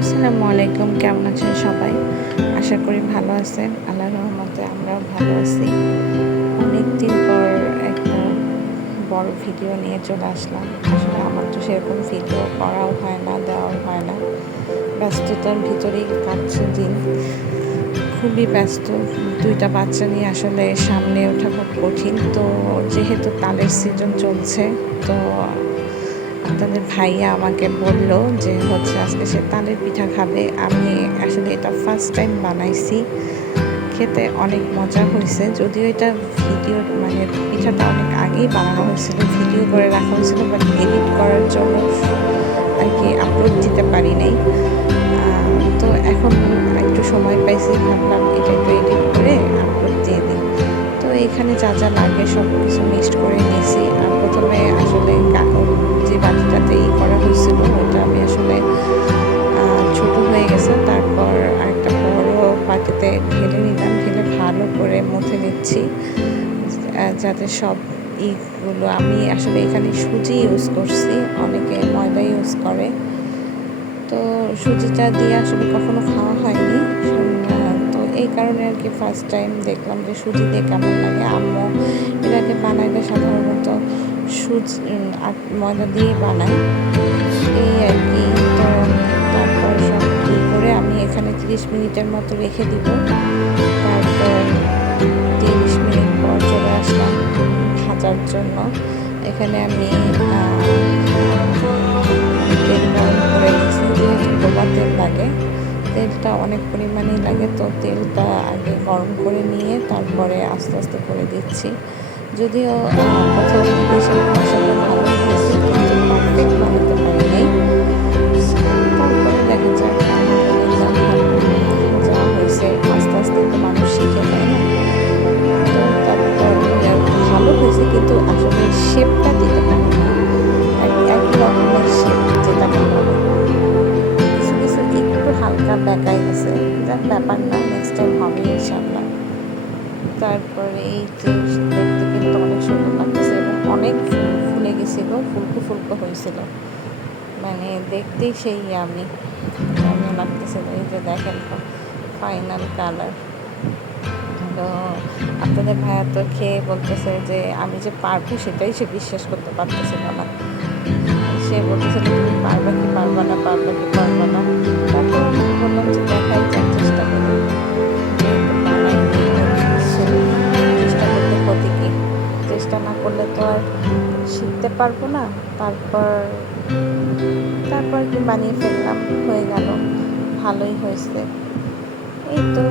আসসালামু আলাইকুম, কেমন আছেন সবাই? আশা করি ভালো আছেন। আল্লাহর রহমতে আমরাও ভালো আছি। অনেকদিন পর একটা বড় ভিডিও নিয়ে চলে আসলাম। আসলে আমার তো সেরকম ভিডিও করাও হয় না, দেওয়াও হয় না। ব্যস্ততার ভিতরেই কাটছে দিন, খুবই ব্যস্ত। দুইটা বাচ্চা নিয়ে আসলে সামলে ওঠা খুব কঠিন। তো যেহেতু তালের সিজন চলছে, তো আপনাদের ভাইয়া আমাকে বলল যে আজকে সে তালের পিঠা খাবে। আমি আসলে এটা ফার্স্ট টাইম বানাইছি, খেতে অনেক মজা হয়েছে। যদিও এটা ভিডিও পিঠাটা অনেক আগেই বানানো হয়েছিল, ভিডিও করে রাখা হয়েছিল, বাট এডিট করার জন্য আর কি আপলোড দিতে পারি নাই। তো এখন একটু সময় পাইছি, ভাবলাম এটা একটু এডিট করে আপলোড দিয়ে দিই। তো এখানে যা যা লাগে সব কিছু মিক্সড করে নিয়েছি। আর প্রথমে আসলে যে বাটিটাতে করা হয়েছিল ওটা আমি আসলে ছোট হয়ে গেছে। তারপর আরেকটা বড় বাটিতে ঢেলে নিলাম, ঢেলে ভালো করে মুথে নিচ্ছি যাতে সব ইগুলো, আমি আসলে এখানে সুজি ইউজ করছি, অনেকে ময়দা ইউজ করে। তো সুজিটা দিয়ে আসলে কখনো খাওয়া হয়নি, তো এই কারণে আর কি ফার্স্ট টাইম দেখলাম যে সুজি দিয়ে কেমন লাগে। আম্মু এর আগে বানাইলে সাধারণত সুজি আর ময়দা দিয়ে বানাই, এই আর কি। তো তারপর সব করে আমি এখানে 30 মিনিটের মতো রেখে দিব। তারপর 30 মিনিট পর চলে আসলাম ভাজার জন্য। এখানে আমি তেল গরম করে নিয়েছি, যেহেতু ডোবা তেল লাগে, তেলটা অনেক পরিমাণেই লাগে। তো তেলটা আগে গরম করে নিয়ে তারপরে আস্তে আস্তে করে দিচ্ছি। যদিও প্রথম বেশি মশলা ভালো হয়েছে, কিন্তু পারফেক্ট বানাতে পারি নাই। তারপরে দেখা যাক, আলহামদুলিল্লাহ যা হয়েছে, আস্তে আস্তে তো মানুষ শিখে যায় না। তো তারপর ভালো হয়েছে, কিন্তু আসলে শেপটা দিতে পারি না, একই রকমের শেপ যেটাকে বলে। কিছু কিছু একটু হালকা বেঁকাই গেছে, যার ব্যাপার না, নেক্সট টাইম হবে ইনশাআল্লাহ। তারপরে এই যে দেখতে কিন্তু অনেক সুন্দর লাগতেছে এবং অনেক ফুলে গেছিলো, ফুলকো ফুলকো হয়েছিল, মানে দেখতেই সেই আমি লাগতেছিল। এই যে দেখেন ফাইনাল কালার। তো আপনাদের ভাইয়া তো খেয়ে বলতেছে যে আমি যে পারবো সেটাই সে বিশ্বাস করতে পারতেছিল না। সে বলতেছিল তুমি পারবা কি পারবা না, পারবা কি পারবা না। তারপর আমি বললাম যে দেখাই যাক, চেষ্টা করি, যেহেতু বানাই চেষ্টা করতে ক্ষতি কি, চেষ্টা না করলে তো আর শিখতে পারবো না। তারপর তারপর কি বানিয়ে ফেললাম, হয়ে গেল, ভালোই হয়েছে। এই তো